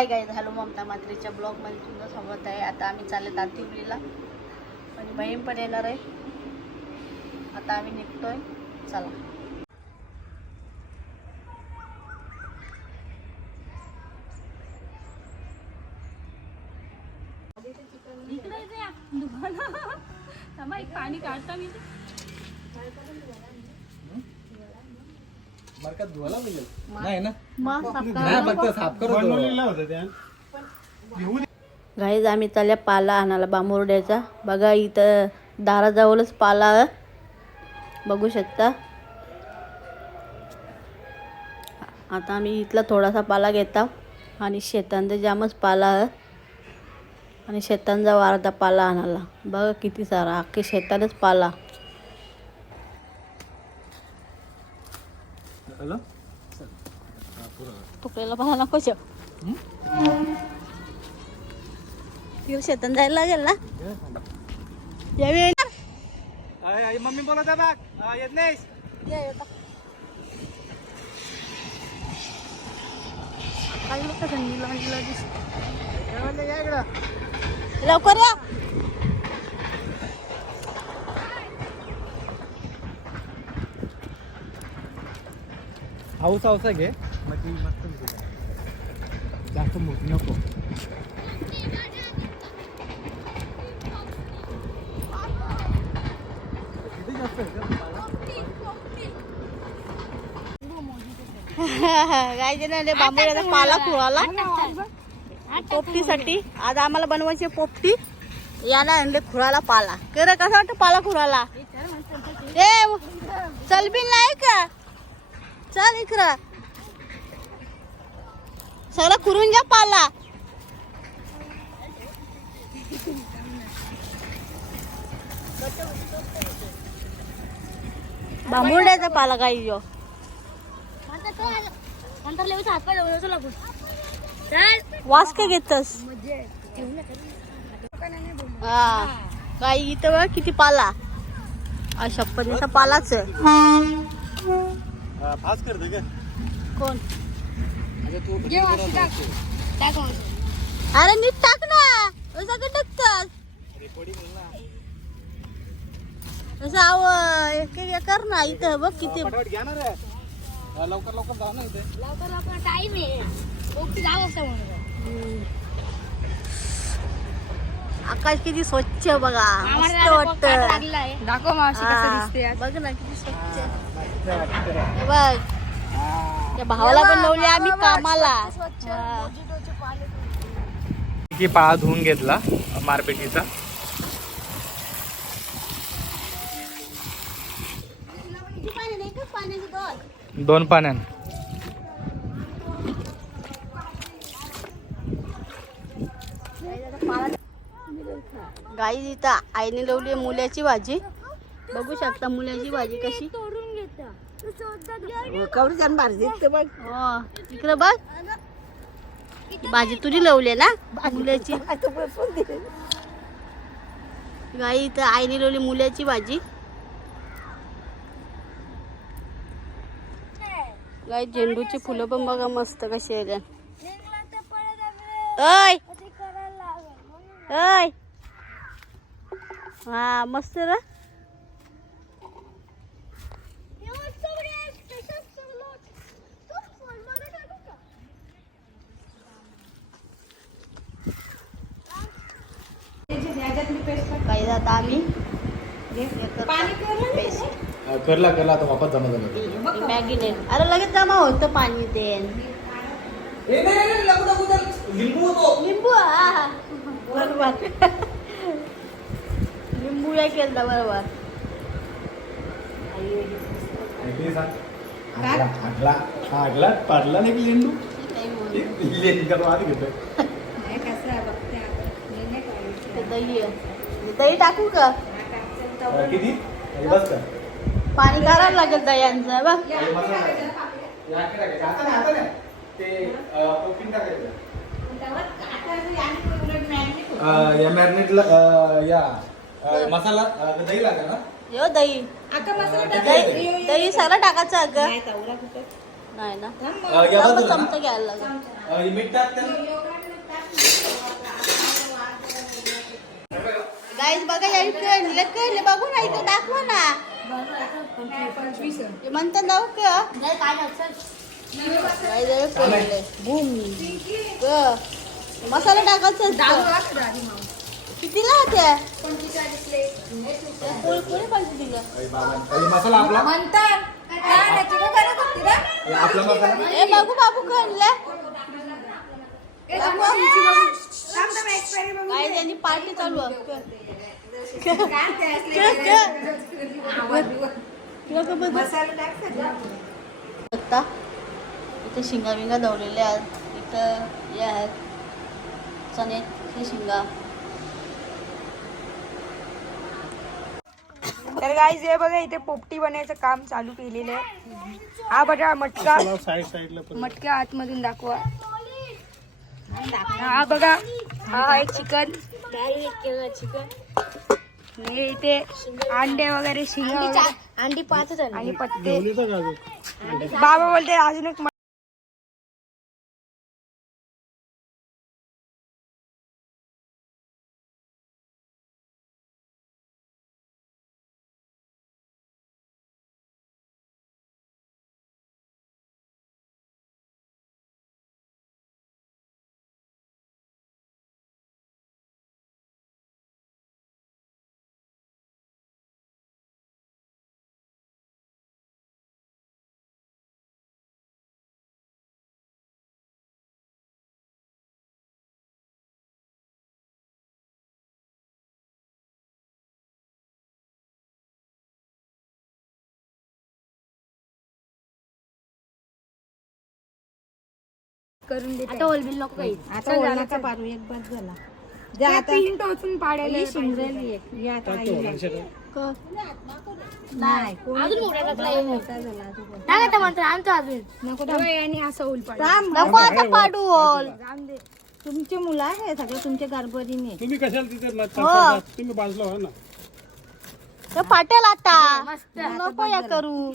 हाय guys hello Mamta मात्रेच्या ब्लॉगमध्ये तुमचं स्वागत आहे. आता आम्ही चालत आतिवलीला आणि बहीण पण येणार आहे. आता आम्ही निघतोय. चला. पाणी काढता मी. मरकात धुवायला पाहिजे नाही ना? मग नाही फक्त साफ करून गाईज आम्ही चालल्या पाला आणायला बांबुर्ड्याचा. बघा इथं दाराजवळच पाला. बघू शकता. आता आम्ही इथला थोडासा पाला घेता. आणि शेतांचा जामच पाला आणि शेतांचा अर्धा पाला आणायला. बघा किती सारा अख्खे शेतातच पाला. तुकलेला पाला नको शे. तिला शेतात जायला लागेल ना? यावेळी आई मम्मी बोलत आहे बघ हा, येत नाहीस? लवकर या. हाऊस हाऊस घे. मग ती मस्त. जास्त मोठी नको. पाला? खुळाला पोपटीसाठी. आज आम्हाला बनवायची आहे पोपटी. याला आणले खुराला पाला. कर कसं वाटतं पाला खुराला? ए चल बिन नाही का? चल इकडं. सगळं खुरून घ्या पाला. बांबुर्ड्याचा पाला काही जो वास का घेतस? हा काही इथं बघ किती पाला. अशा पद्धतीचा पालाच आहे. फास्ट करते का? कोण? अगं तू अरे नीट टाक ना. असं का टाकतात रेकॉर्डिंग ना. असं आव एक एक कर ना इथं. बघ किती पटापट घ्या ना रे. हा, लवकर लवकर जा ना इथे. हम्म. आकाश किती स्वच्छ बघा. मस्त वाटत. दाखव मावशी कसं दिसते बघ ना किती स्वच्छ. बघ. त्या भावाला पण लावले आम्ही कामाला. की पाळा धुवून घेतला मारपेटीचा. दोन पाण्यान. गाई इथं आईने लावली मुल्याची भाजी. बघू शकता मुल्याची भाजी कशी. हो इकडे बघ. भाजी तुझी लावली ना? मुल्याची. गाई इथं आईने लावली मुल्याची भाजी. गाई झेंडूची फुलं पण बघा मस्त कशी आहे ओय! हा मस्त ना? काही आता आम्ही. करला करला आता वापस जमा झाला. मॅगी ने अरे लगेच जमा होतं पाणी ते. लिंबू होतो. लिंबू हा बरोबर. लिंबू या केलं बरोबर. आगला आगला पाडला नाही लिंबू लिंबू आधी घेतो दही आहे. दही टाकू का? किती? बस का? पाणी काढायला लागेल दह्यांचं बघ. या मॅरिनेटला या. मसाला दही लागेल ना? यो दही. दही दही सगळं टाकायचं अगं. नाही ना. चमचा घ्यायला लागेल. मीठ गाईज बघा या कळले कळले बघू ना इथं दाखवा ना. म्हणतात ना का कळले भूमी. मसाला टाकायचा. कितीला होत्या कोणी दिलं मसाला आपला? म्हणतात आपला मसाला? बघू बाबू कळले ए, थांबा, आमची बघू. थांब, थांब, expiry बघू. काय त्यांनी पार्टी चालू. बघता इथे शिंगा बिंगा दवलेल्या आहेत. इथं हे आहेत. चणे हे शिंगा. तर गाईज हे बघा इथे पोपटी बनायचं काम चालू केलेलं आहे. हा बघा मटका मटका आतमधून दाखवा. हा बघा. हा आहे चिकन हे इथे अंडे वगैरे शिंगा अंडी पाच आणि पत्ते. बाबा बोलते अजून एक करून देते. आता होलबिल नको काही. आता ओळणाचा पारू एक बस झाला. तीन टोचून पाडायला पाहिजे. नाही अजून मोठा टाकला नको होय, आणि असं होईल पाड. नको आता पाडू होल तुमचे मुलं आहे सगळे तुमच्या गरबरीने तुम्ही कशाला तिथे न- हो. तुम्ही बाजूला व्हा ना. तर फाटेल आता. नको या करू.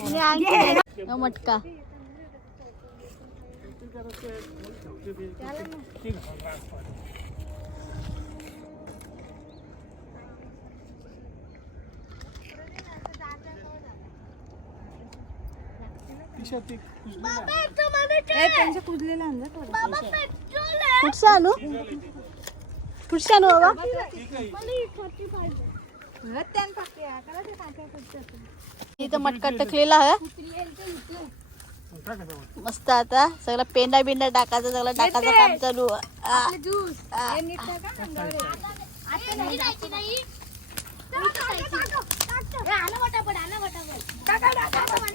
आणि आणखी नाही. मटका. त्यांच्या कुजलेला आणला आणू आणू बाबा ते इथं मटका टकलेला आहे मस्त आता. सगळं पेंडा बिंडा टाकायचं सगळं टाकायचं काम चालू. हे.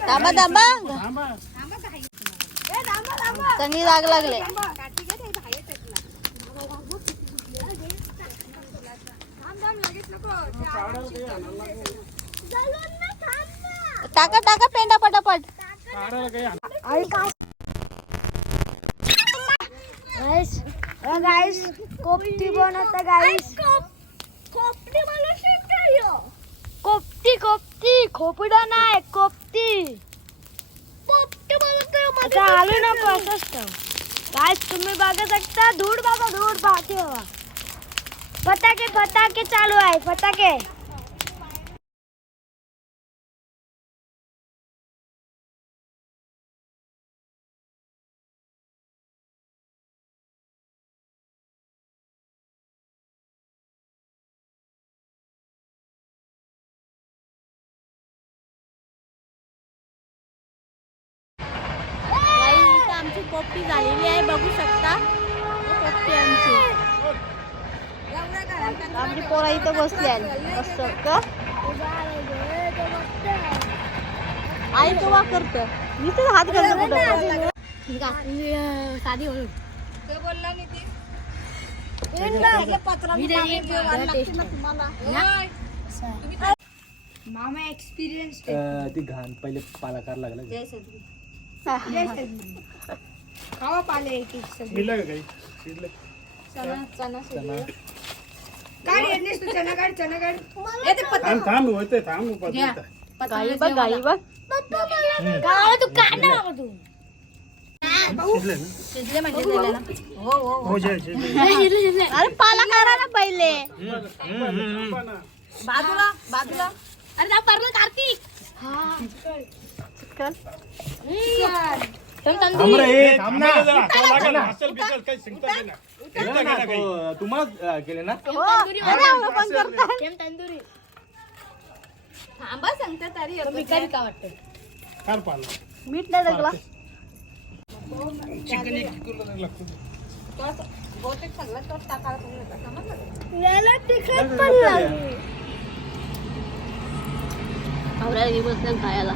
थांबा थांबा. थांबा. चांगली जाग लागले. टाका टाका पेंडा पटापट. हात- गाईस कोपटी बनवता गाईस कोपटी कोपटी खोपडा नाही कोपटी. आता आलो ना असंच गाईस तुम्ही बघा शकता धूड बघा धूड पाहते बाबा फटाके फटाके चालू आहे फटाके. पोपटी झालेली आहे बघू शकता. ही आमची पोरा इथं बसली आहे मस्त का आई तो वा करत. मी तर हात घालतो कुठं? साधी म्हणून मामा एक्सपिरियन्स ती घाण पहिले पाला कार लागला खावा पाले एक एक सगळं. शिजलं का काही? शिजलं काढ येत नाहीस तू? चना काढ चना काढ. ए, ते पत्ता थांब थांब होते थांब पद्धत आहे. गाई बघ गाई बघ. गावाला तू काढणार बाबा तू. शिजले म्हणजे झाले ना हो हो हो. अरे पाला करा ना पहिले बाजूला बाजूला. अरे जा परलं कार्तिक रे, ए, थांब ना. तुम्हाला केले ना तंदुरी थांबा सांगता तरी. मी कधी का वाटतं मीठ नाही बहुतेक सगळं टाकायला होता. समजलं? का? याला तिखट पण लागली. नाही खायला.